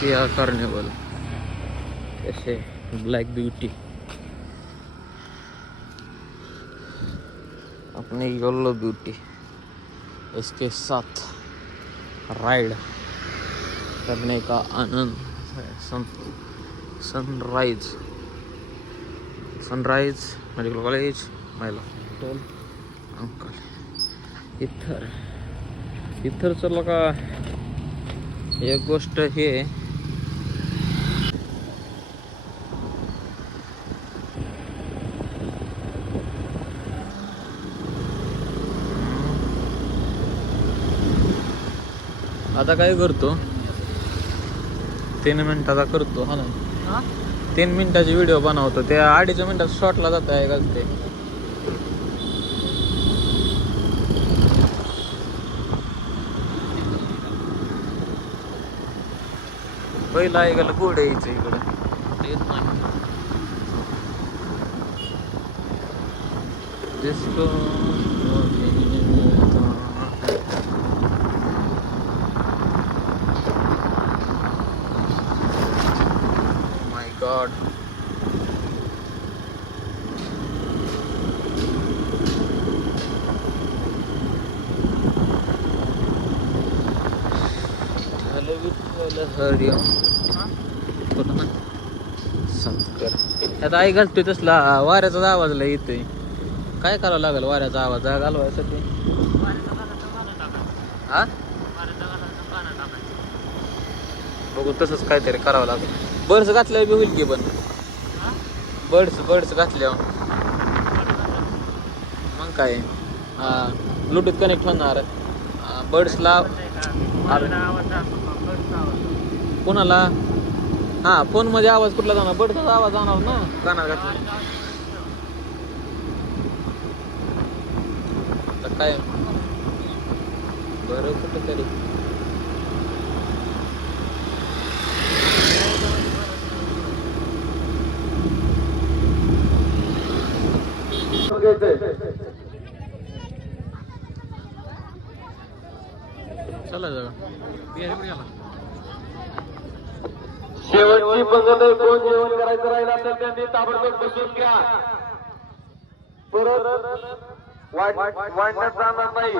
Kia Carnival, ऐसे black beauty, अपनी yellow beauty, इसके साथ राइड करने का आनंद है। सनराइज मेडिकल कॉलेज, महिला हॉस्पिटल, अंकल इथर चला का। एक गोष्ट हे आता काय करतो, 3 मिनिटाचा करतो हा ना, 3 मिनिटाची व्हिडिओ बनवतो, त्या 2.5 मिनिटात शॉर्टला जात आहे का ते. पहिला ऐकायला घोडे यायचं इकडं येत नाही. जिसको माय गॉड, हरिओम संस्कार. आता आई घालतोय तसला वाऱ्याचा आवाज लय येतोय. काय करावं लागेल वाऱ्याचा आवाज घालवायसाठी? हा बघू, तसंच काहीतरी करावं लागेल. बर्ड्स घातल्यावर बी होईल की, पण बर्ड्स घातल्यावर मग काय, ब्लूटूथ कनेक्ट होणार बर्ड्सला. कोणाला? हा, फोन मध्ये आवाज कुठला जाणार? बर्डचा आवाज जाणार ना कानात घातला तर काय. बरं कुठं तरी चला जागा. शेवटची पंगत आहे. कोण जेवण करायचं राहिलं असेल त्यांनी ताबडतोब बसून घ्या. परत वाढण्यात जाणार नाही.